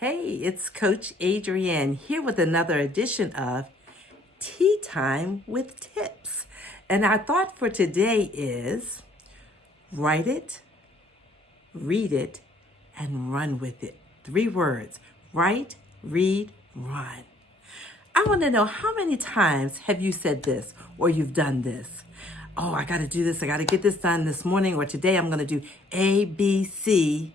Hey, it's Coach Adrienne here with another edition of Tea Time with Tips. And our thought for today is write it, read it, and run with it. 3 words: write, read, run. I want to know, how many times have you said this or you've done this? Oh, I got to do this. I got to get this done this morning, or today I'm going to do A, B, C.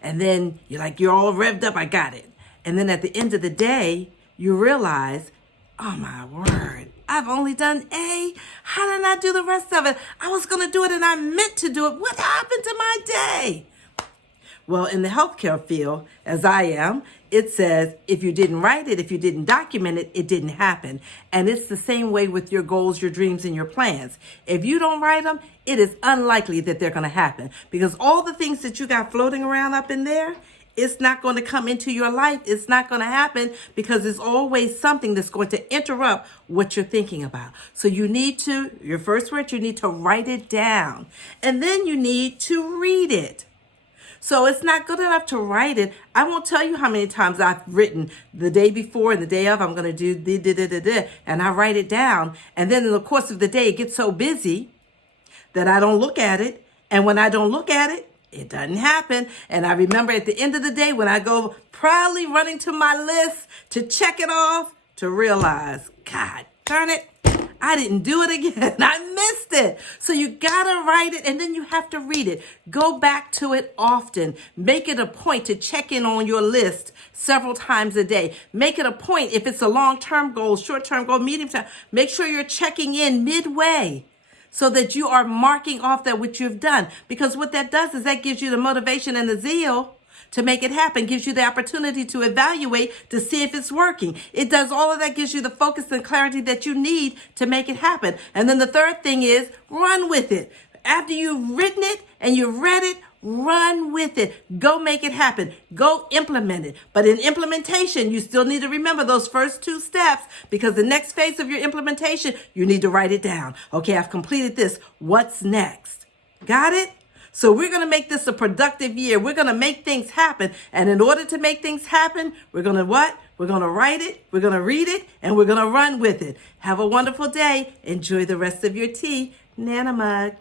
And then you're all revved up. I got it. And then at the end of the day, you realize, oh my word, I've only done A. How did I not do the rest of it? I was going to do it and I meant to do it. What happened to my day? Well, in the healthcare field, as I am, it says if you didn't write it, if you didn't document it, it didn't happen. And it's the same way with your goals, your dreams, and your plans. If you don't write them, it is unlikely that they're going to happen, because all the things that you got floating around up in there, it's not going to come into your life. It's not going to happen, because there's always something that's going to interrupt what you're thinking about. So you need to, your first word, you need to write it down. And then you need to read it. So it's not good enough to write it. I won't tell you how many times I've written the day before and the day of, I'm going to do and I write it down. And then in the course of the day, it gets so busy that I don't look at it. And when I don't look at it, it doesn't happen. And I remember at the end of the day, when I go proudly running to my list to check it off, to realize, God darn it, I didn't do it again. I missed it. So you gotta write it, and then you have to read it. Go back to it often. Make it a point to check in on your list several times a day. Make it a point, if it's a long-term goal, short-term goal, medium-term, make sure you're checking in midway, so that you are marking off that which you've done. Because what that does is that gives you the motivation and the zeal to make it happen, gives you the opportunity to evaluate to see if it's working. It does all of that, gives you the focus and clarity that you need to make it happen. And then the third thing is run with it. After you've written it and you've read it, run with it. Go make it happen. Go implement it. But in implementation, you still need to remember those first 2 steps, because the next phase of your implementation, you need to write it down. Okay, I've completed this. What's next? Got it? So we're going to make this a productive year. We're going to make things happen. And in order to make things happen, we're going to what? We're going to write it, we're going to read it, and we're going to run with it. Have a wonderful day. Enjoy the rest of your tea. Nana Mug.